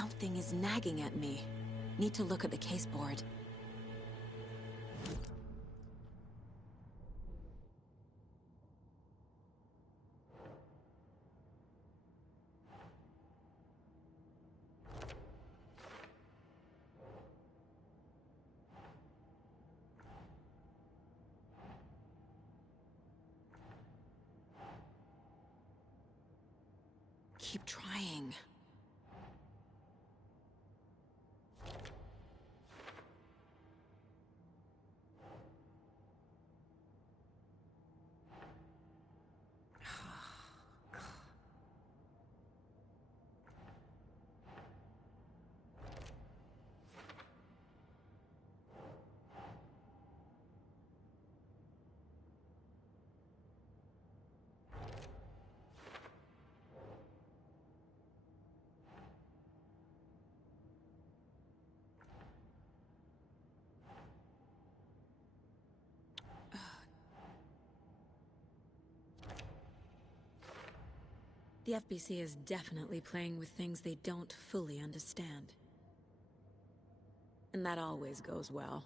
Something is nagging at me. Need to look at the case board. Keep trying. The FBC is definitely playing with things they don't fully understand. And that always goes well.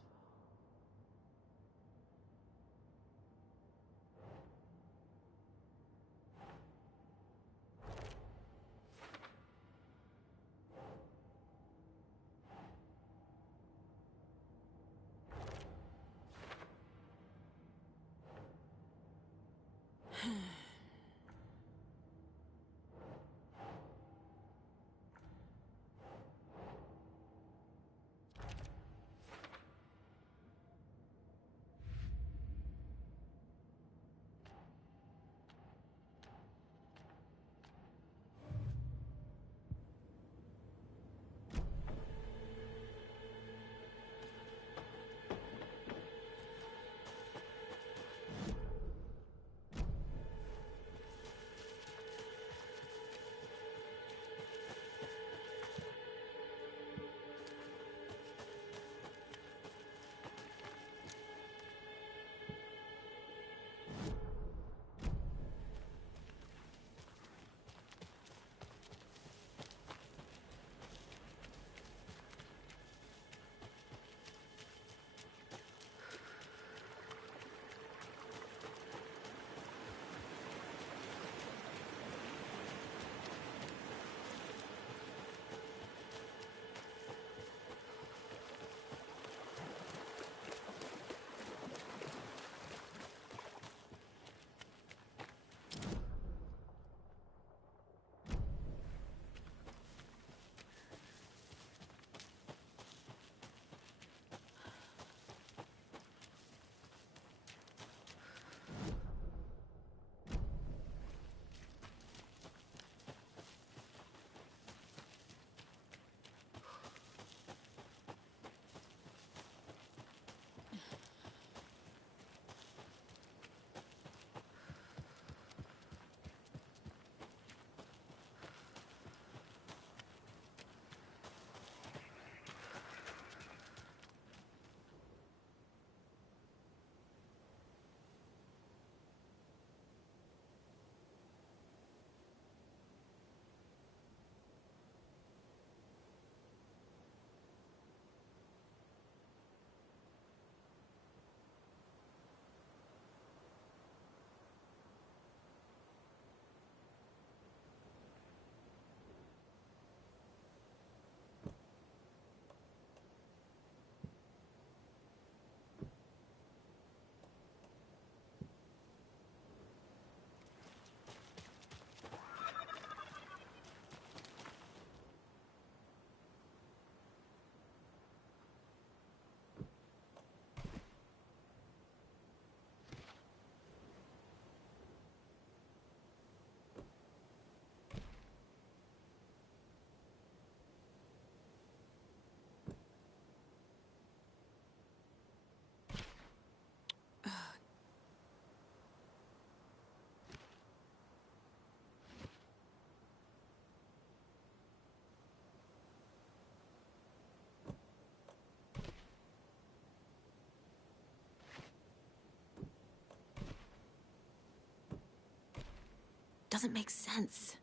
Doesn't make sense.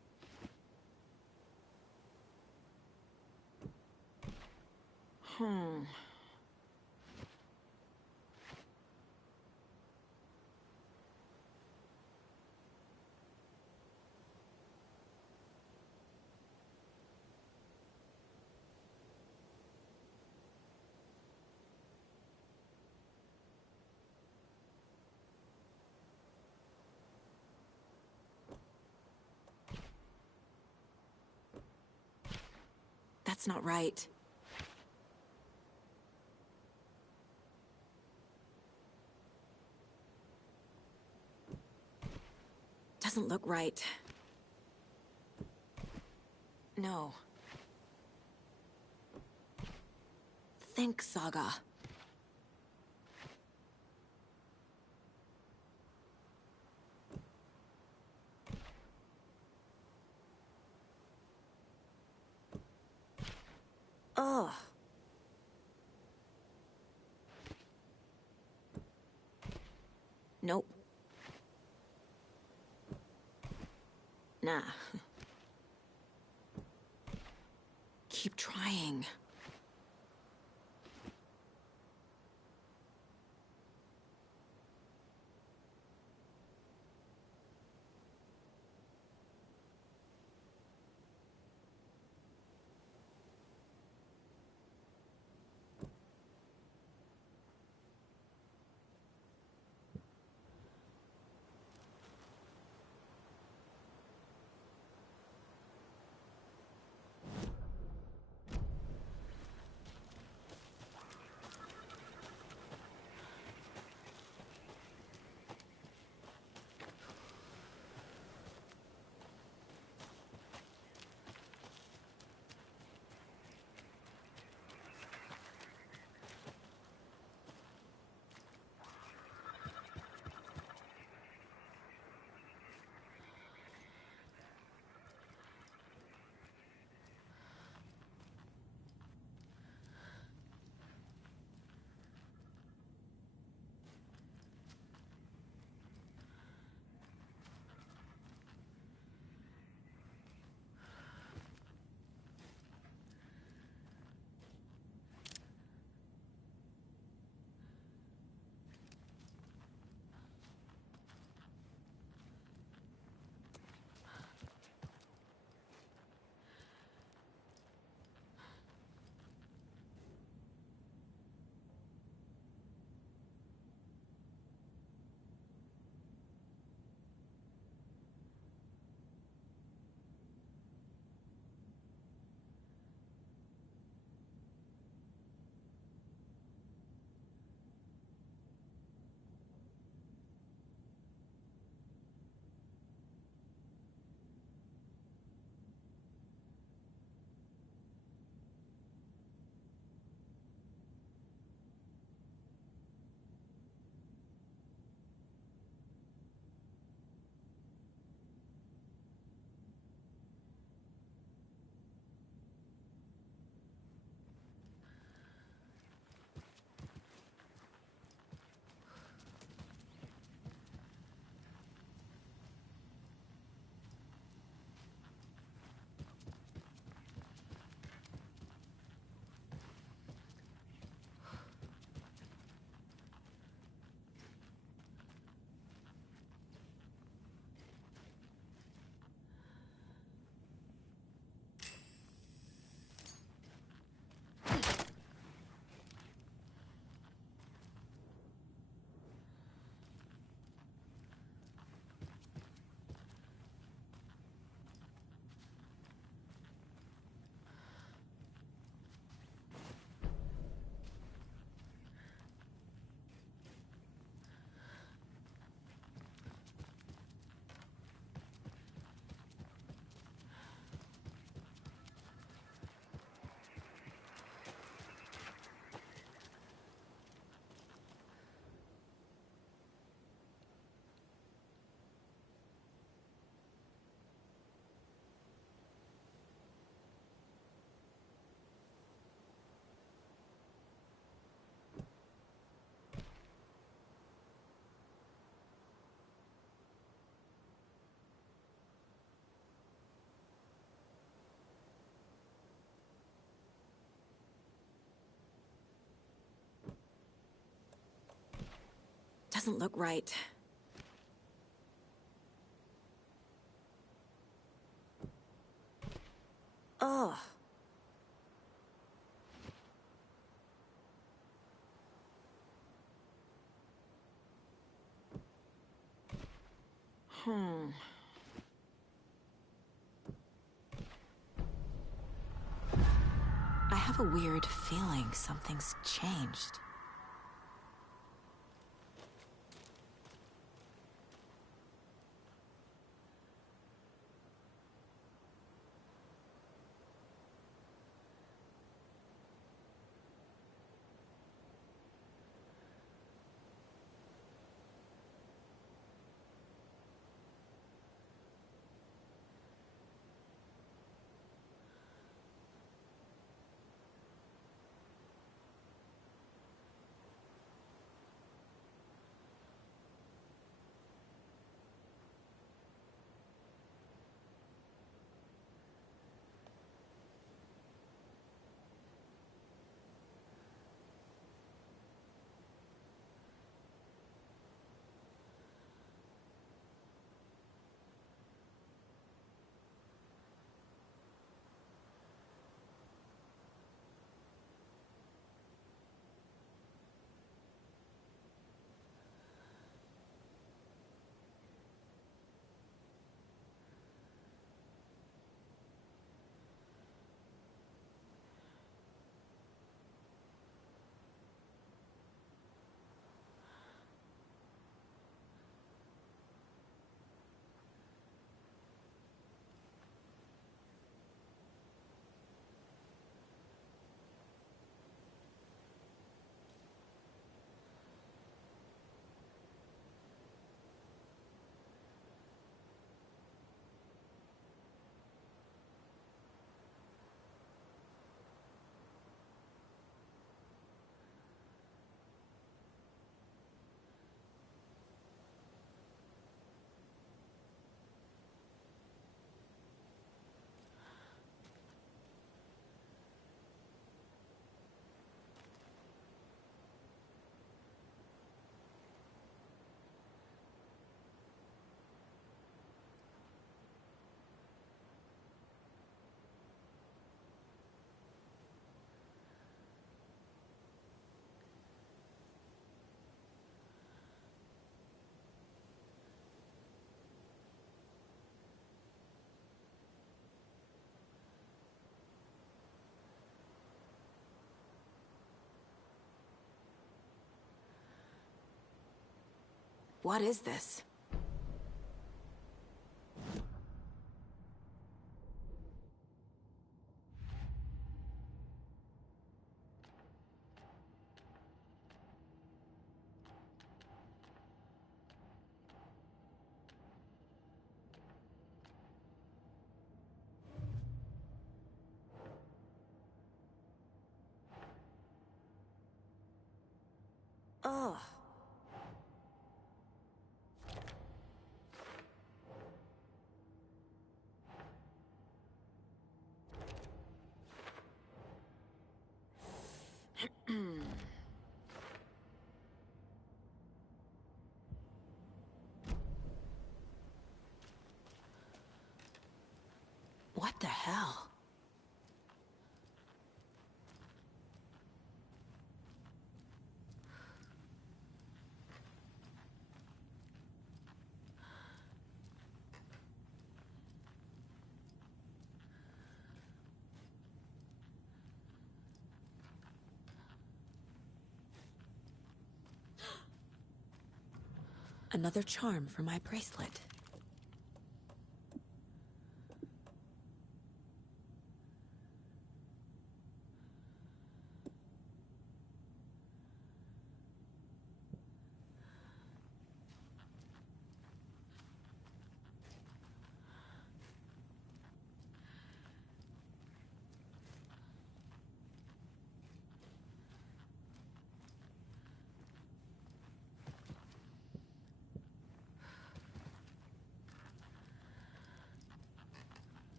Hmm. That's not right. Doesn't look right. No. Think, Saga. Ugh. Nope. Nah. Keep trying. Doesn't look right. Ugh. I have a weird feeling something's changed. What is this? Ugh. What the hell? Another charm for my bracelet.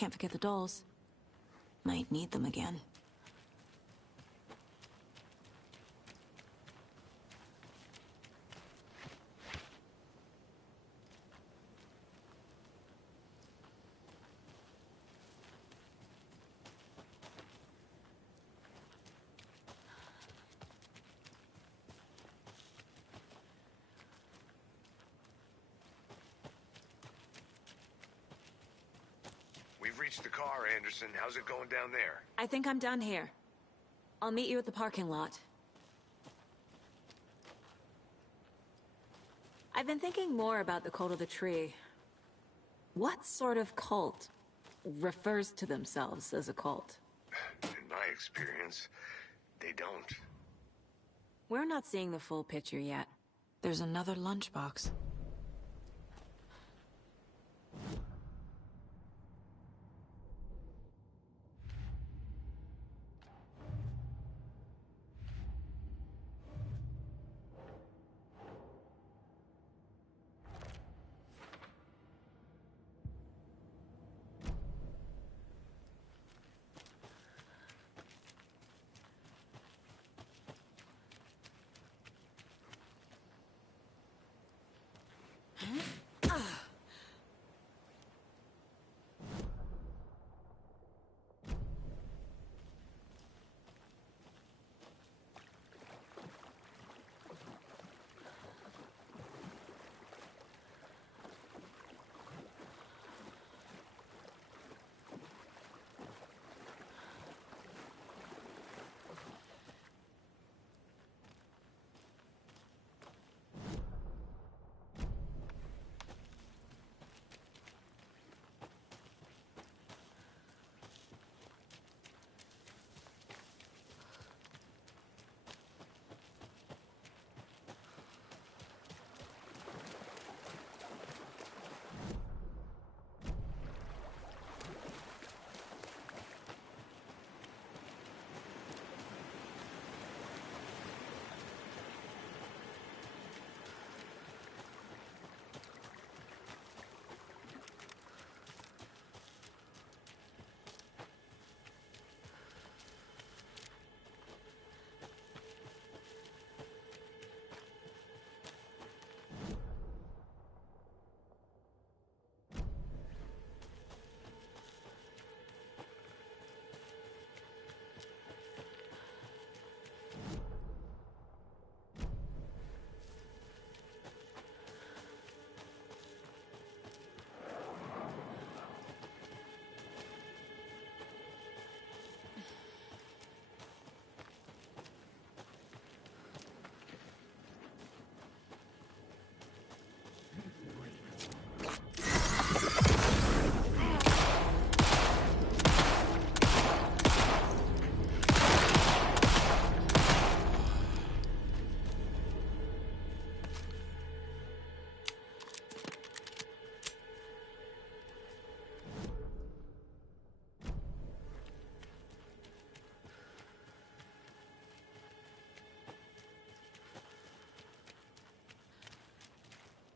Can't forget the dolls. Might need them again. We've reached the car, Anderson. How's it going down there? I think I'm done here. I'll meet you at the parking lot. I've been thinking more about the cult of the tree. What sort of cult refers to themselves as a cult? In my experience, they don't. We're not seeing the full picture yet. There's another lunchbox.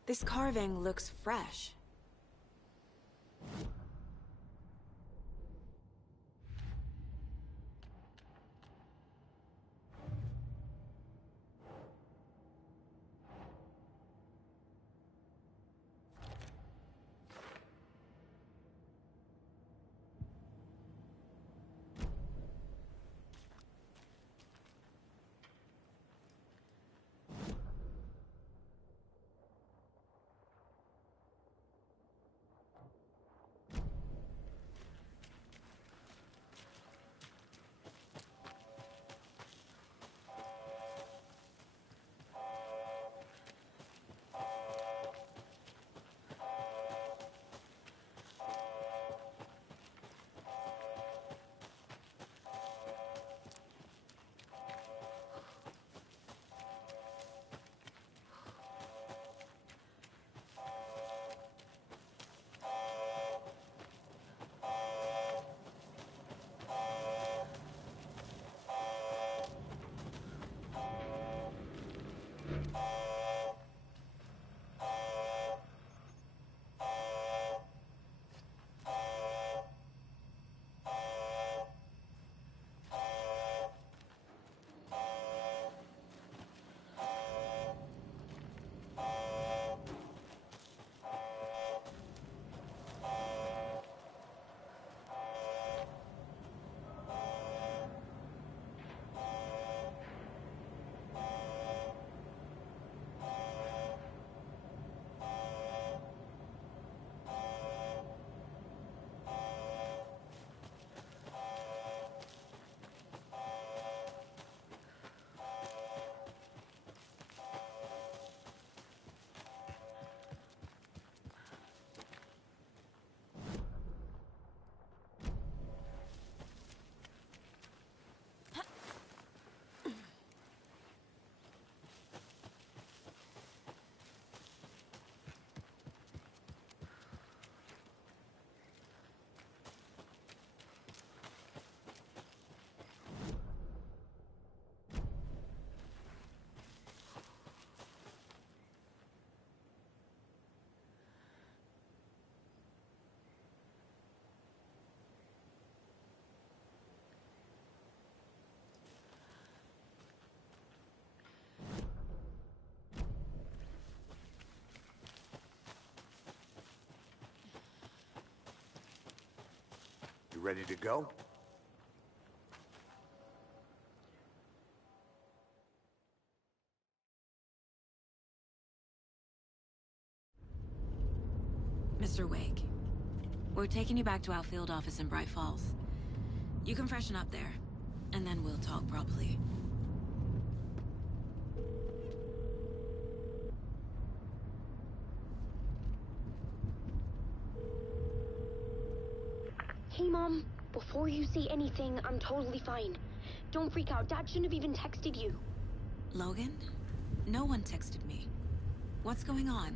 This carving looks fresh. ready to go? Mr. Wake, we're taking you back to our field office in Bright Falls. You can freshen up there, and then we'll talk properly. Hey, Mom. Before you say anything, I'm totally fine. Don't freak out. Dad shouldn't have even texted you. Logan? No one texted me. What's going on?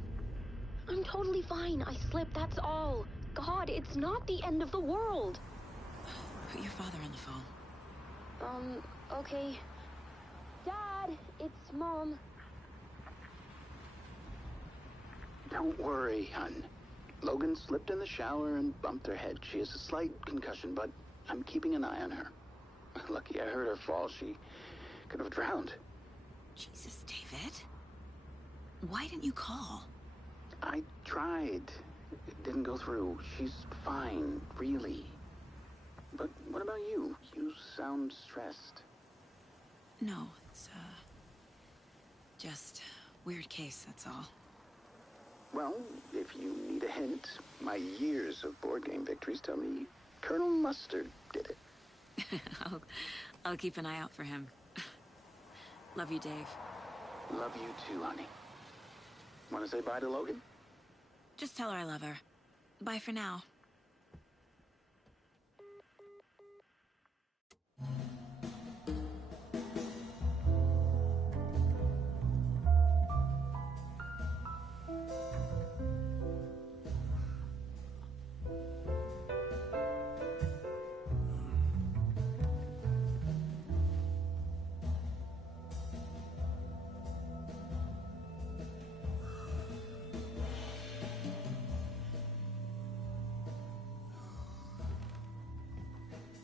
I'm totally fine. I slipped, that's all. God, it's not the end of the world. Put your father on the phone. Okay. Dad, it's Mom. Don't worry, hon. Logan slipped in the shower and bumped her head. She has a slight concussion, but I'm keeping an eye on her. Lucky I heard her fall. She could have drowned. Jesus, David. Why didn't you call? I tried. It didn't go through. She's fine, really. But what about you? You sound stressed. No, it's, just weird case, that's all. Well, if you need a hint, my years of board game victories tell me Colonel Mustard did it. I'll keep an eye out for him. Love you, Dave. Love you too, honey. Want to say bye to Logan? Just tell her I love her. Bye for now.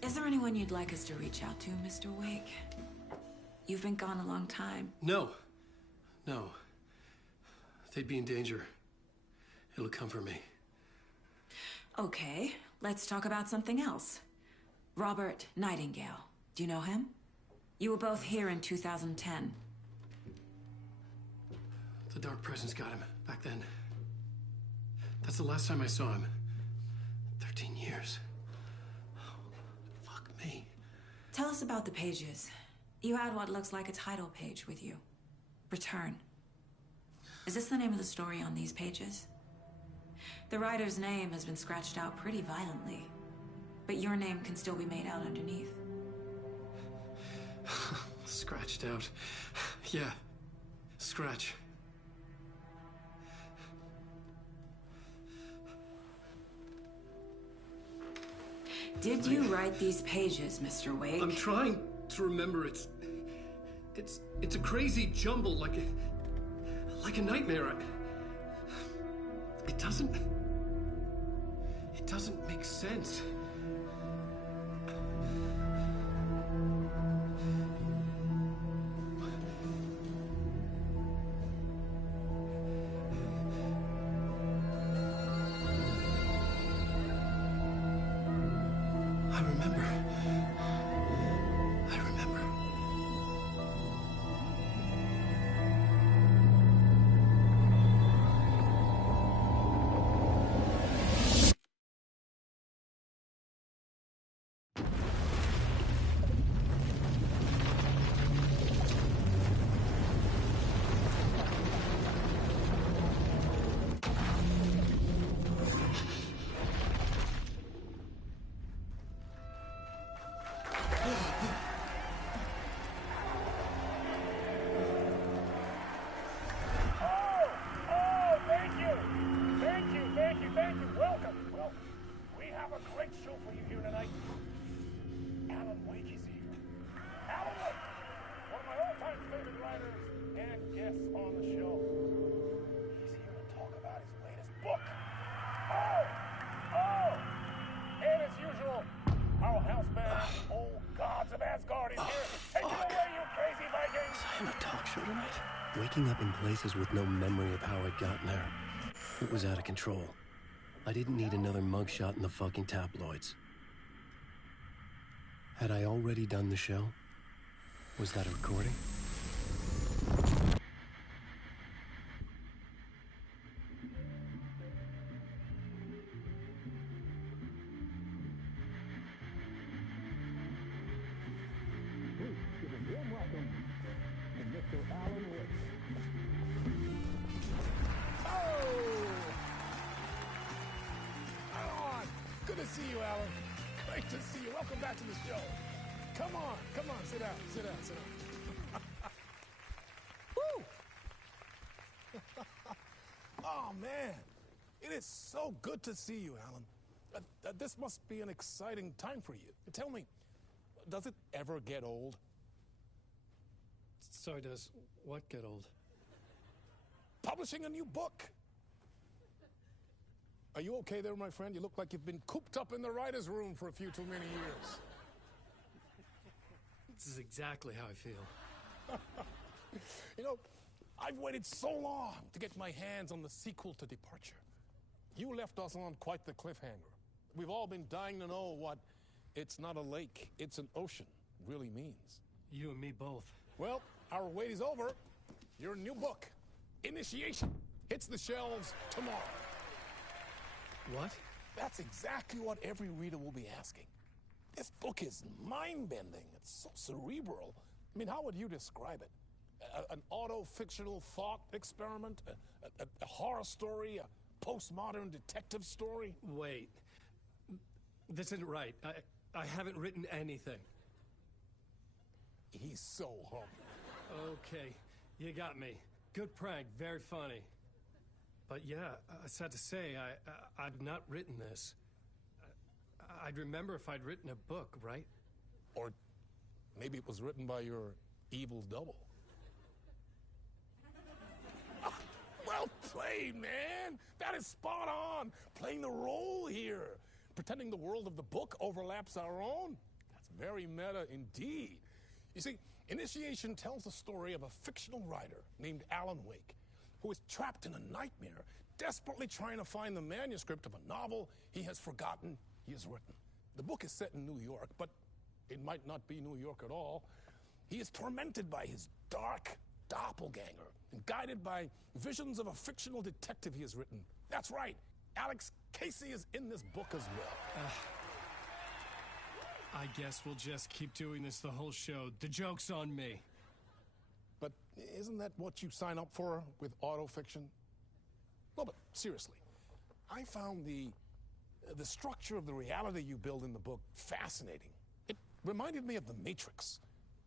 Is there anyone you'd like us to reach out to, Mr. Wake? You've been gone a long time. No. No. They'd be in danger. It'll come for me. Okay, let's talk about something else. Robert Nightingale. Do you know him? You were both here in 2010. The Dark Presence got him back then. That's the last time I saw him. 13 years. Fuck me. Tell us about the pages. You had what looks like a title page with you. Return. Is this the name of the story on these pages? The writer's name has been scratched out pretty violently, but your name can still be made out underneath. Scratched out. Yeah. Scratch. Did you write these pages, Mr. Wake? I'm trying to remember. It's a crazy jumble, like a nightmare. It doesn't make sense. I remember. Waking up in places with no memory of how I'd gotten there. It was out of control. I didn't need another mugshot in the fucking tabloids. Had I already done the show? Was that a recording? Good to see you, Alan. Great to see you. Welcome back to the show. Come on, sit down. Woo! Oh, man. It is so good to see you, Alan. This must be an exciting time for you. Tell me, does it ever get old? Sorry, does what get old? Publishing a new book. Are you okay there, my friend? You look like you've been cooped up in the writer's room for a few too many years. This is exactly how I feel. You know, I've waited so long to get my hands on the sequel to Departure. You left us on quite the cliffhanger. We've all been dying to know what "it's not a lake, it's an ocean" really means. You and me both. Well, our wait is over. Your new book, Initiation, hits the shelves tomorrow. What? That's exactly what every reader will be asking. This book is mind-bending. It's so cerebral. I mean, how would you describe it? An auto-fictional thought experiment? A horror story? A postmodern detective story? Wait. This isn't right. I haven't written anything. He's so humble. Okay, you got me. Good prank, very funny. But yeah, sad to say, I've not written this. I'd remember if I'd written a book, right? Or maybe it was written by your evil double. Well played, man. That is spot on. Playing the role here. Pretending the world of the book overlaps our own. That's very meta indeed. You see, Initiation tells the story of a fictional writer named Alan Wake, who is trapped in a nightmare, desperately trying to find the manuscript of a novel he has forgotten he has written. The book is set in New York, but it might not be New York at all. He is tormented by his dark doppelganger and guided by visions of a fictional detective he has written. That's right, Alex Casey is in this book as well. I guess we'll just keep doing this the whole show. The joke's on me. But isn't that what you sign up for with autofiction? No, but seriously, I found the structure of the reality you build in the book fascinating. It reminded me of The Matrix.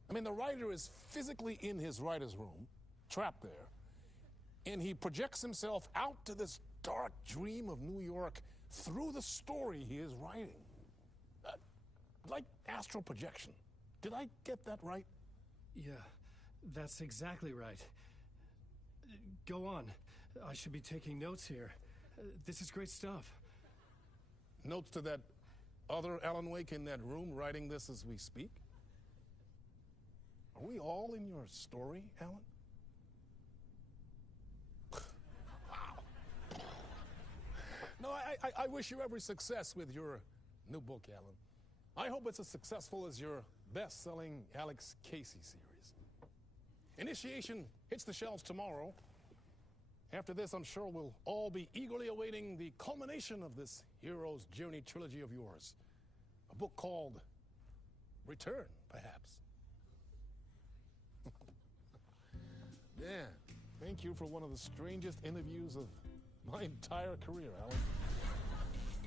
I mean, the writer is physically in his writer's room, trapped there, and he projects himself out to this dark dream of New York through the story he is writing. Like astral projection. Did I get that right? Yeah, that's exactly right. Go on. I should be taking notes here. This is great stuff. Notes to that other Alan Wake in that room writing this as we speak? Are we all in your story, Alan? Wow. No, I wish you every success with your new book, Alan. I hope it's as successful as your best-selling Alex Casey series. Initiation hits the shelves tomorrow. After this, I'm sure we'll all be eagerly awaiting the culmination of this hero's journey trilogy of yours. A book called Return, perhaps. Yeah, thank you for one of the strangest interviews of my entire career, Alan.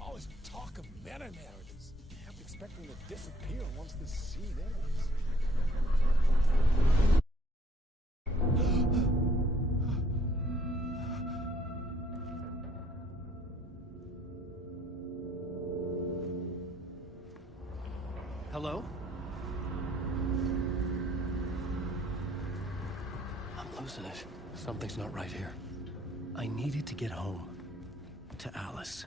All this talk of meta-narratives. I'm expecting to disappear once this scene ends. Hello? I'm losing it. Something's not right here. I needed to get home. To Alice.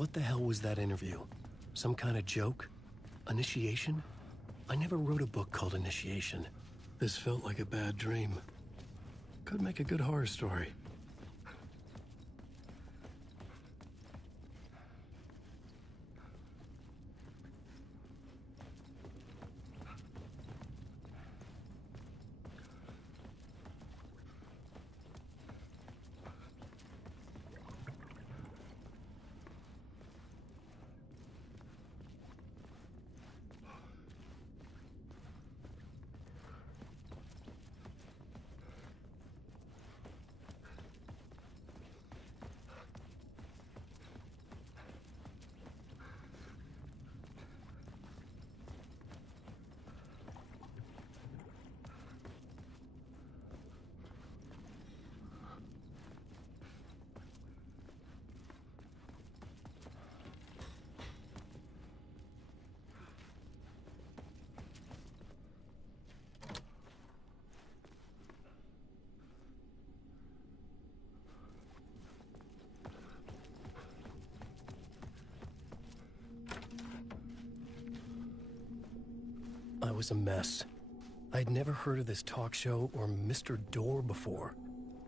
What the hell was that interview? Some kind of joke? Initiation? I never wrote a book called Initiation. This felt like a bad dream. Could make a good horror story. I was a mess. I'd never heard of this talk show or Mr. Door before.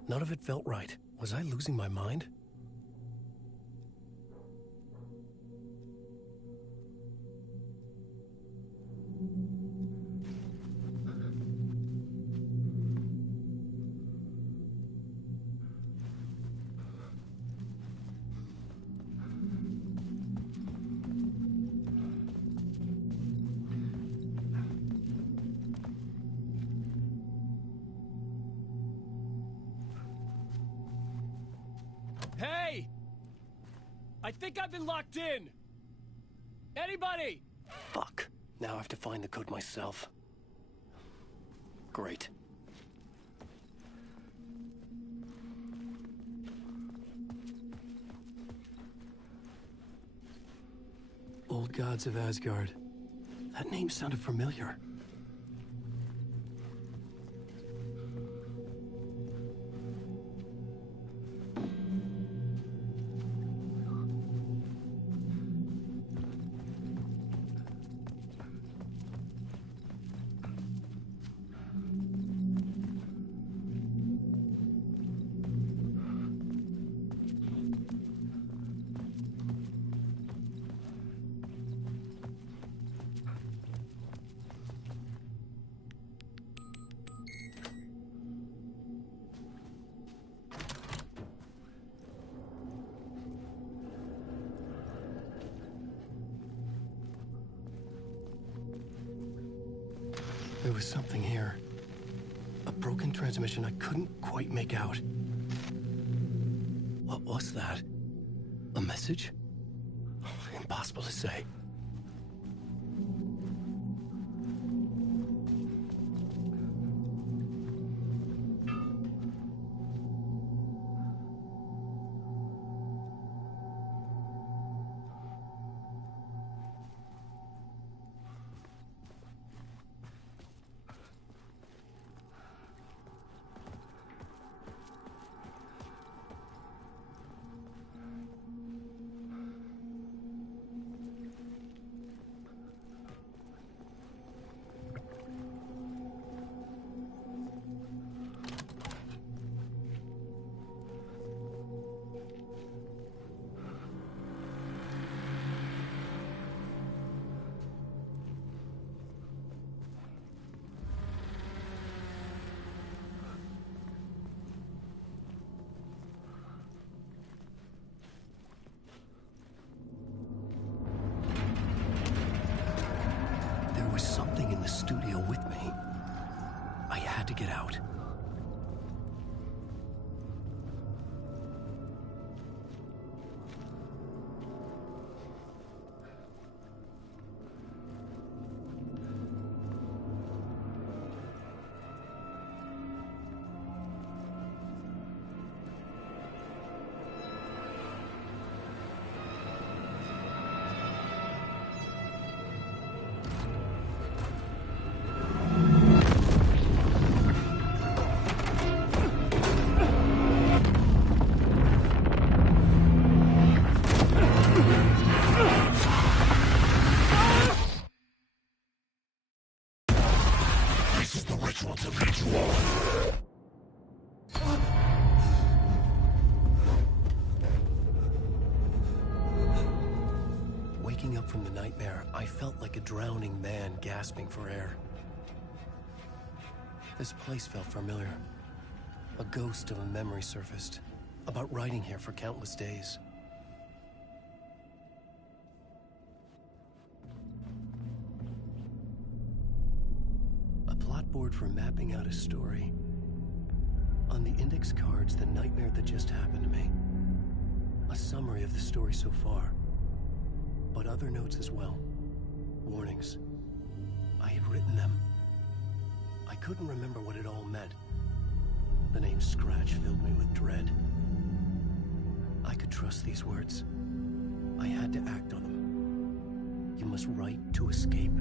None of it felt right. Was I losing my mind? Hey! I think I've been locked in! Anybody? Fuck. Now I have to find the code myself. Great. Old Gods of Asgard. That name sounded familiar. There was something here. A broken transmission I couldn't quite make out. What was that? A message? Impossible to say. There was something in the studio with me. I had to get out. able to beat you all. Waking up from the nightmare, I felt like a drowning man gasping for air. This place felt familiar. A ghost of a memory surfaced, about riding here for countless days. A plot board for mapping out a story. On the index cards, the nightmare that just happened to me. A summary of the story so far. But other notes as well. Warnings. I had written them. I couldn't remember what it all meant. The name Scratch filled me with dread. I could trust these words. I had to act on them. You must write to escape.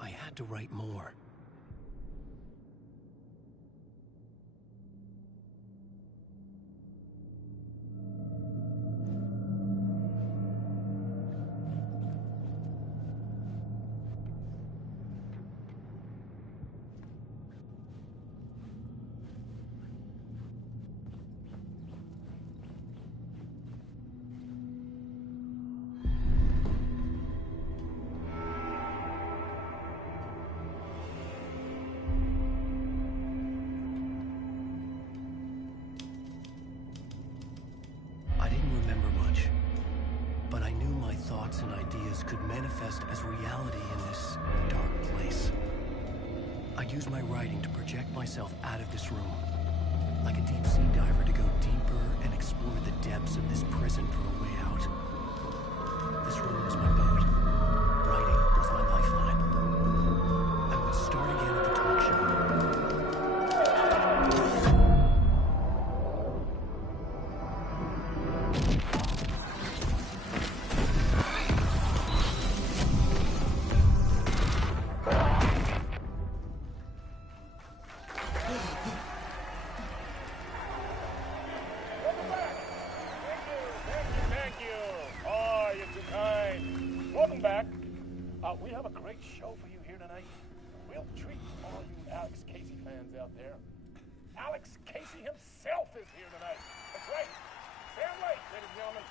I had to write more. I didn't remember much, but I knew my thoughts and ideas could manifest as reality in this dark place. I'd use my writing to project myself out of this room, like a deep sea diver to go deeper and explore the depths of this prison for a way out. This room was my boat. Writing was my lifeline. I would start again at the talk show. Welcome back. We have a great show for you here tonight. We'll treat all you Alex Casey fans out there. Alex Casey himself is here tonight. That's right. Sam Lake, ladies and gentlemen.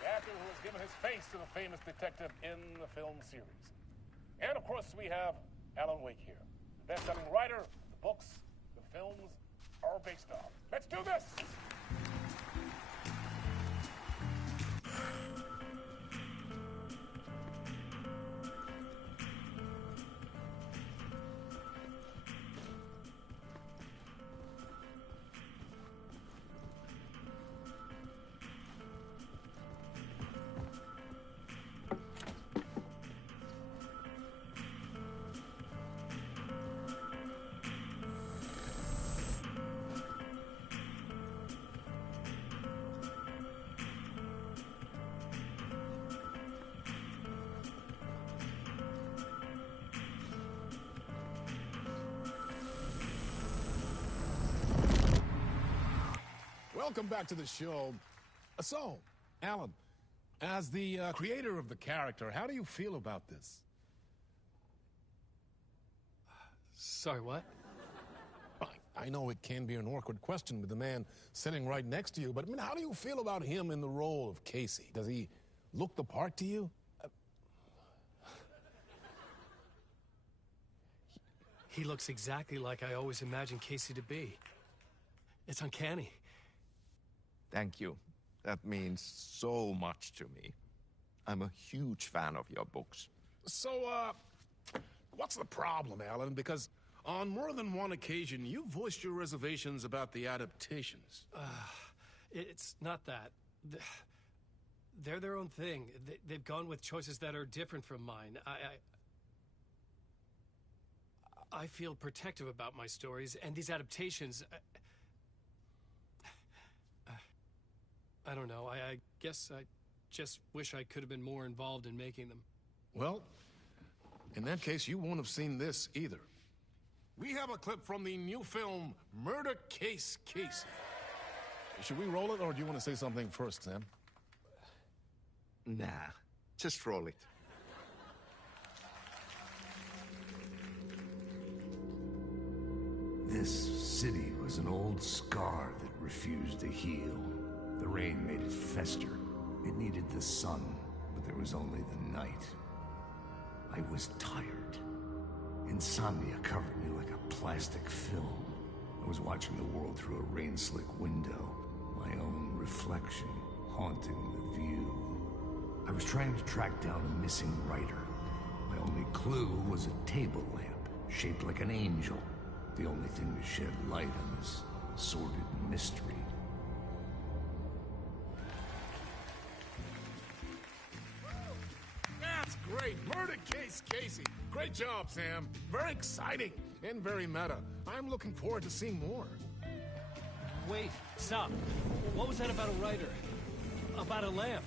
The actor who has given his face to the famous detective in the film series. And of course, we have Alan Wake here. The best-selling writer, the books, the films are based off. Let's do this! Welcome back to the show. So, Alan, as the creator of the character, how do you feel about this? Sorry, what? I know it can be an awkward question with the man sitting right next to you, but I mean, how do you feel about him in the role of Casey? Does he look the part to you? He looks exactly like I always imagined Casey to be. It's uncanny. Thank you. That means so much to me. I'm a huge fan of your books. So, what's the problem, Alan? Because on more than one occasion, you voiced your reservations about the adaptations. It's not that. They're their own thing. They've gone with choices that are different from mine. I feel protective about my stories, and these adaptations... I don't know. I guess I just wish I could have been more involved in making them. Well, in that case, you won't have seen this either. We have a clip from the new film, Murder Case Casey. Should we roll it, or do you want to say something first, Sam? Nah, just roll it. This city was an old scar that refused to heal. The rain made it fester. It needed the sun, but there was only the night. I was tired. Insomnia covered me like a plastic film. I was watching the world through a rain-slick window, my own reflection haunting the view. I was trying to track down a missing writer. My only clue was a table lamp, shaped like an angel. The only thing to shed light on this sordid mystery. That's great! Murder Case Casey! Great job, Sam. Very exciting and very meta. I'm looking forward to seeing more. Wait, stop. What was that about a writer? About a lamp?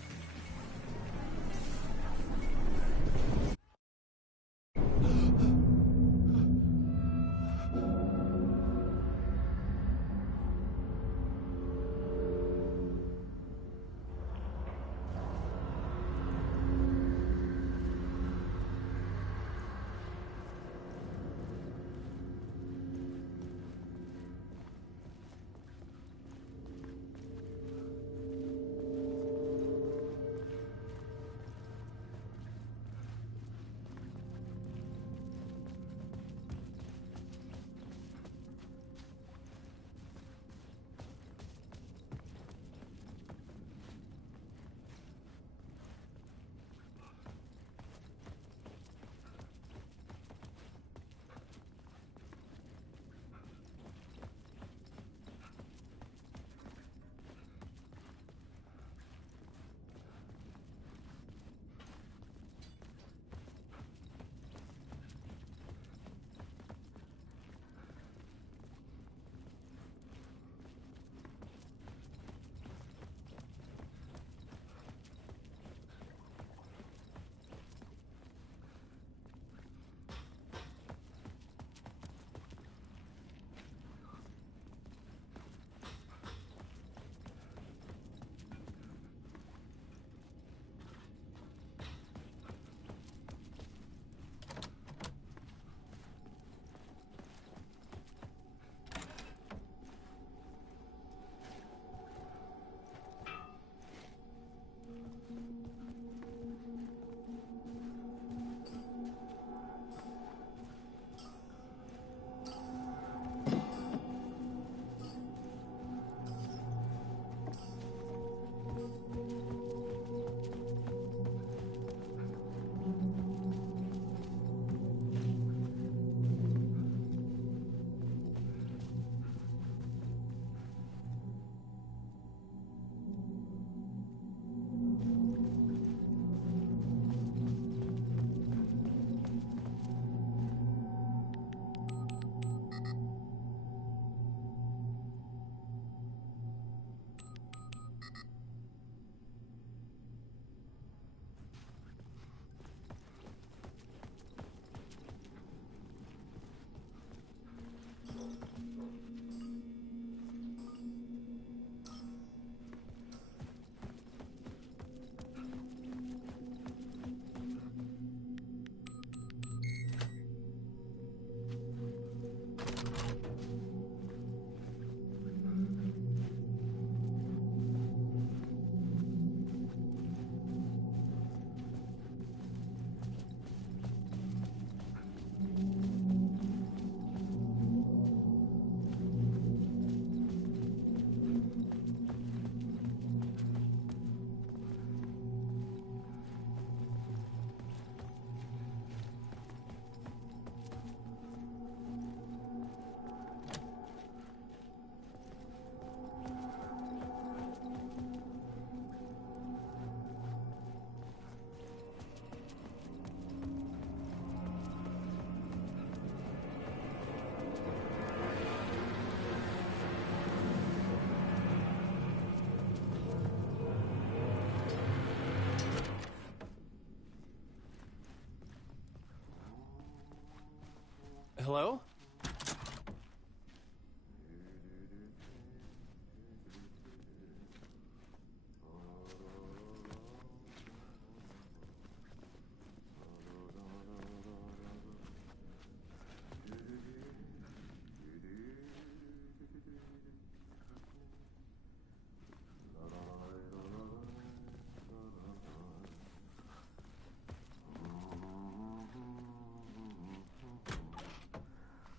Hello?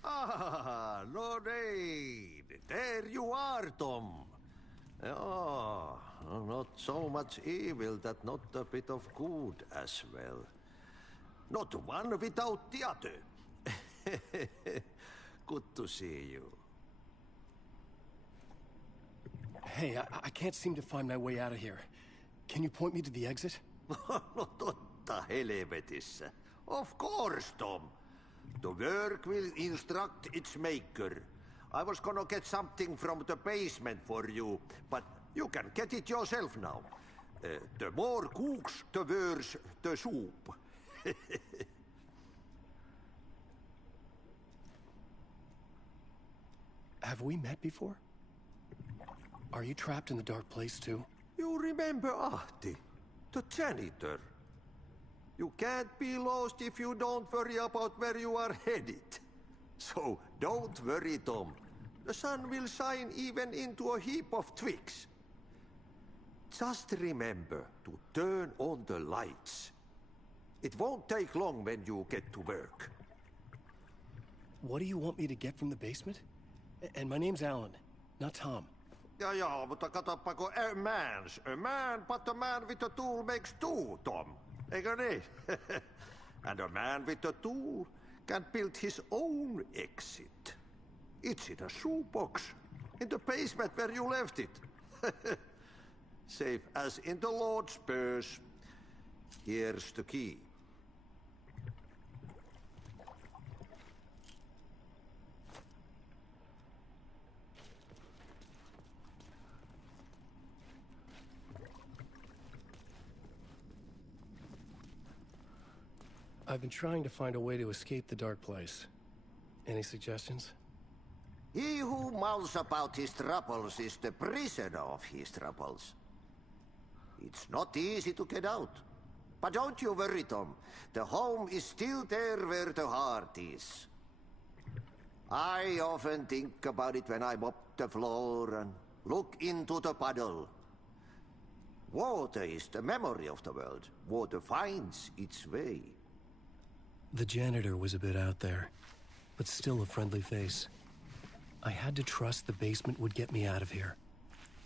Ah, Lorraine! There you are, Tom. Oh, not so much evil that not a bit of good as well. Not one without the other. Good to see you. Hey, I can't seem to find my way out of here. Can you point me to the exit? No totta helvetissä. Of course, Tom. The work will instruct its maker. I was gonna get something from the basement for you, but you can get it yourself now. The more cooks, the worse the soup. Have we met before? Are you trapped in the dark place too? You remember Ahti, the janitor. You can't be lost if you don't worry about where you are headed. So don't worry, Tom. The sun will shine even into a heap of twigs. Just remember to turn on the lights. It won't take long when you get to work. What do you want me to get from the basement? And my name's Alan, not Tom. Ja, mutta katoppa kun a man, but a man with a tool makes two, Tom. Eikö niin? And a man with a tool can build his own exit. It's in a shoebox, in the basement where you left it. Safe as in the Lord's purse. Here's the key. I've been trying to find a way to escape the dark place. Any suggestions? He who mouths about his troubles is the prisoner of his troubles. It's not easy to get out. But don't you worry, Tom. The home is still there where the heart is. I often think about it when I mop the floor and look into the puddle. Water is the memory of the world. Water finds its way. The janitor was a bit out there, but still a friendly face. I had to trust the basement would get me out of here.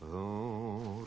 Oh,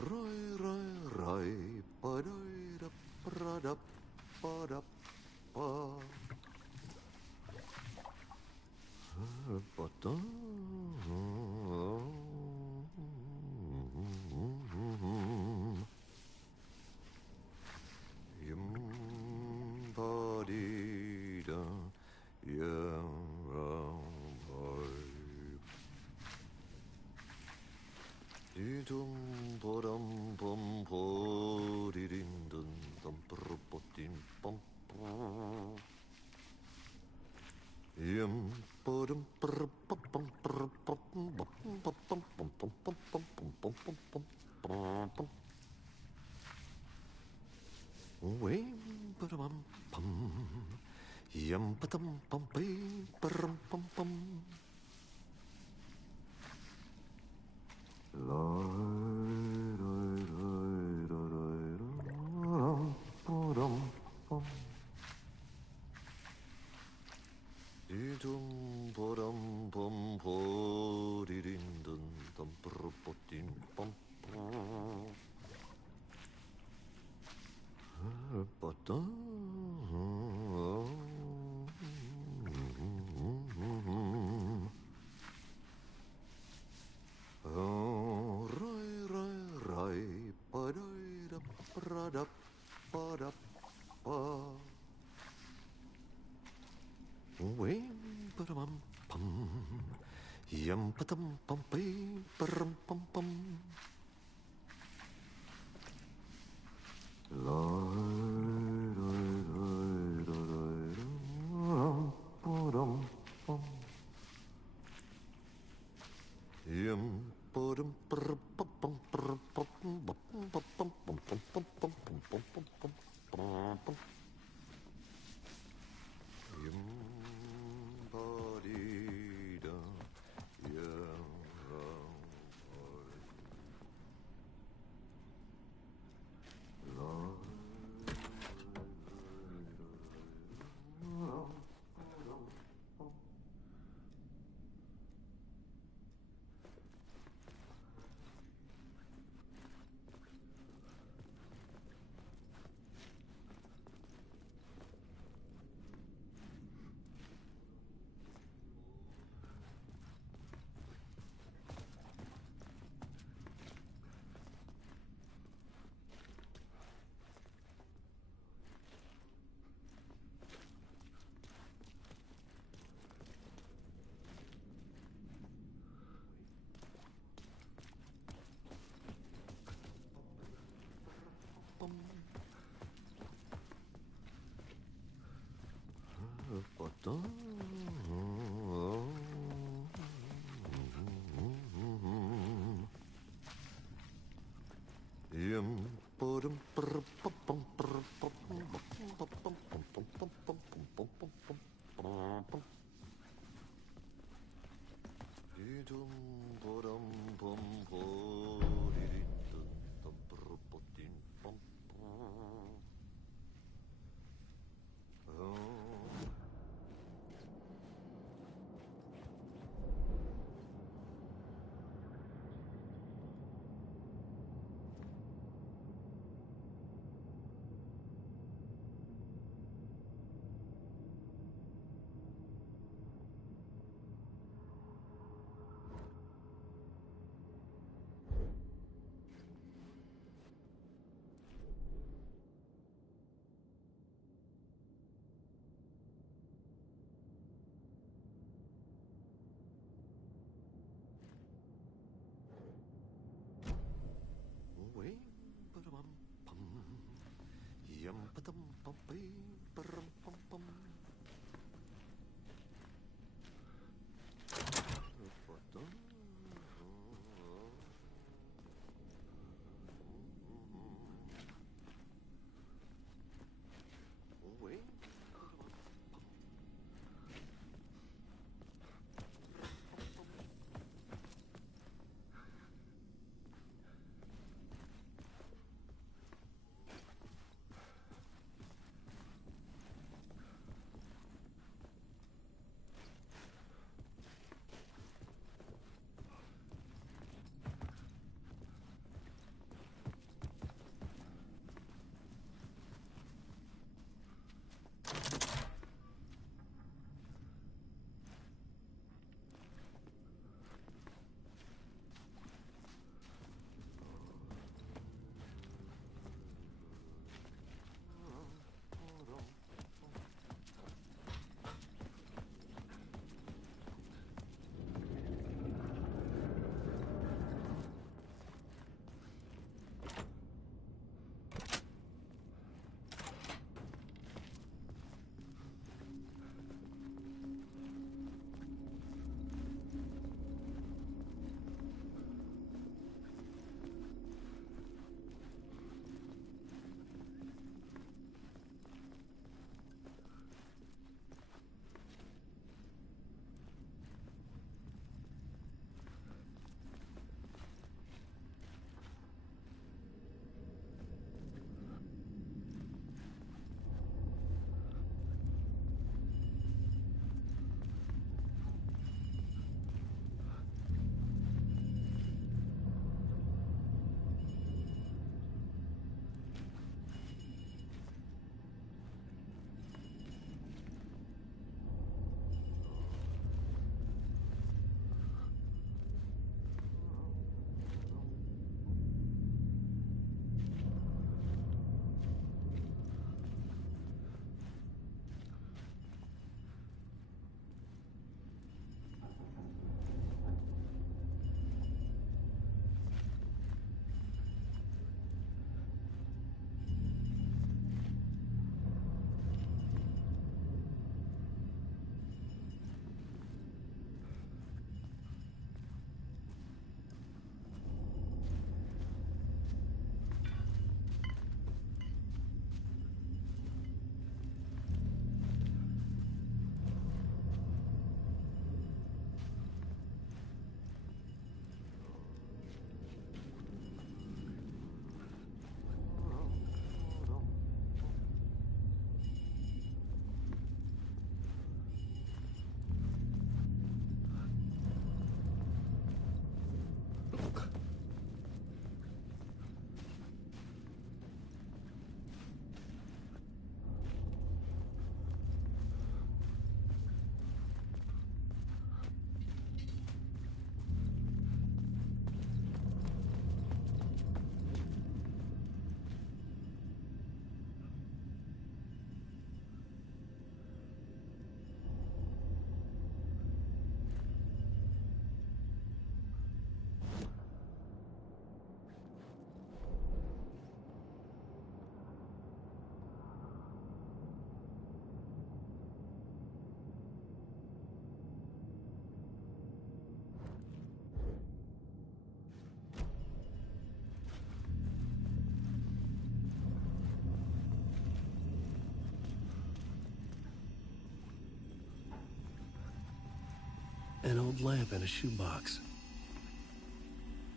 An old lamp in a shoebox.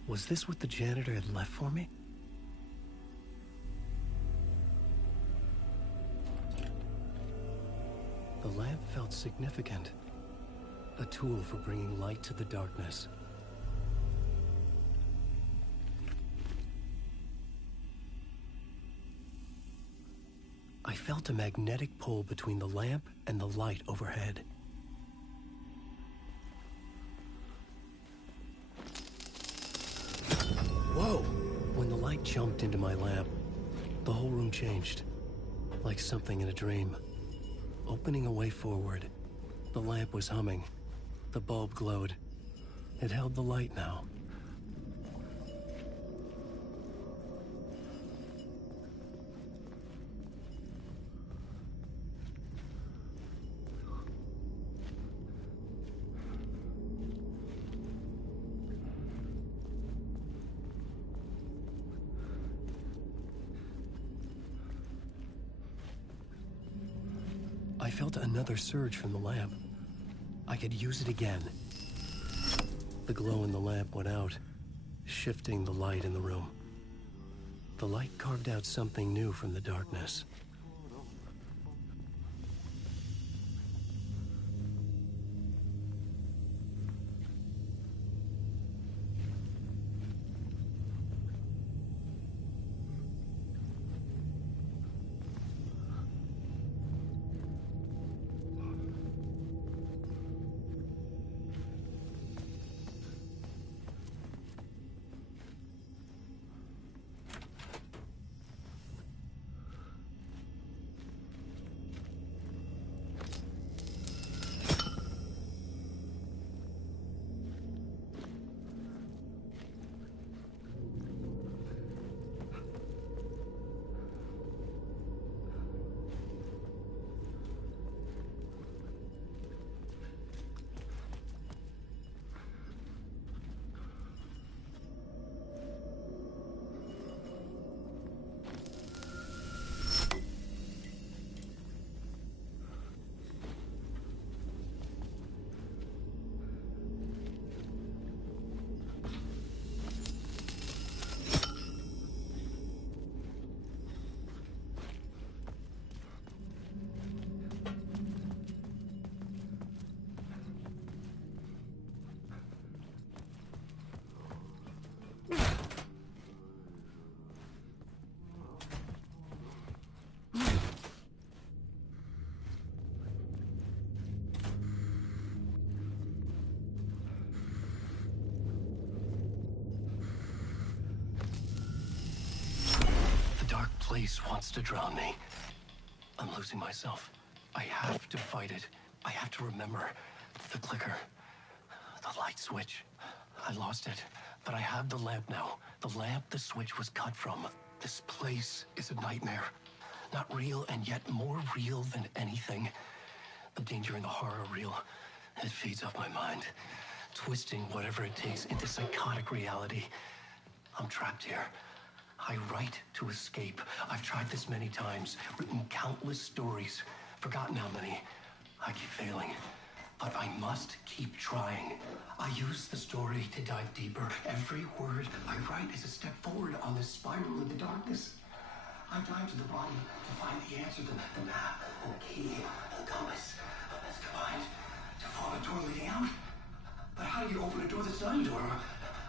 Was this what the janitor had left for me? The lamp felt significant. A tool for bringing light to the darkness. I felt a magnetic pull between the lamp and the light overhead. Whoa! When the light jumped into my lamp, the whole room changed, like something in a dream. Opening a way forward, the lamp was humming. The bulb glowed. It held the light now. felt another surge from the lamp. I could use it again. The glow in the lamp went out, shifting the light in the room. The light carved out something new from the darkness. The place wants to drown me. I'm losing myself. I have to fight it. I have to remember. The clicker. The light switch. I lost it. But I have the lamp now. The lamp the switch was cut from. This place is a nightmare. Not real, and yet more real than anything. The danger and the horror real. It feeds off my mind. Twisting whatever it takes into psychotic reality. I'm trapped here. I write to escape. I've tried this many times, written countless stories, forgotten how many. I keep failing, but I must keep trying. I use the story to dive deeper. Every word I write is a step forward on this spiral in the darkness. I dive to the body to find the answer, the map, and the key, and the compass. That's combined to form a door leading out. But how do you open a door that's not a door?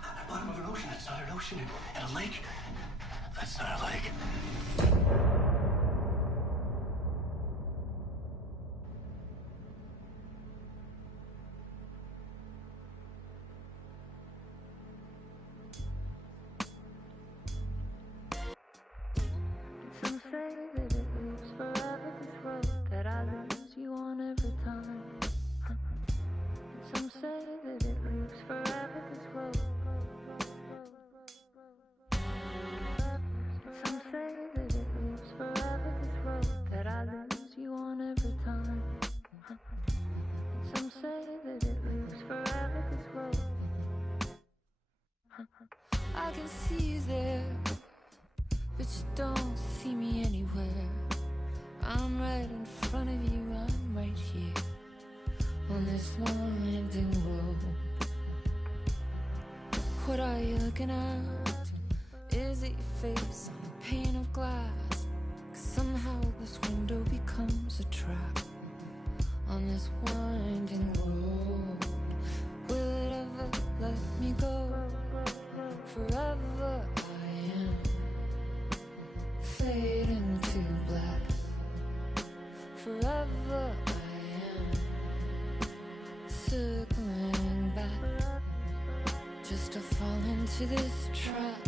At the bottom of an ocean, that's not an ocean. And a lake, that's not a lake. Some say that it lives forever, this road that I lose you on every time. Some say that it lives forever, this road. Some say that it lives forever, this road that I lose you on every time. Some say that it lives forever, this road. I can see you there, but you don't see me anywhere. I'm right in front of you, I'm right here on this winding road. What are you looking at? Is it your face on a pane of glass? 'Cause somehow this window becomes a trap on this winding road. Will it ever let me go? Forever I am fading to black. Forever I am circling back, just to fall into this trap.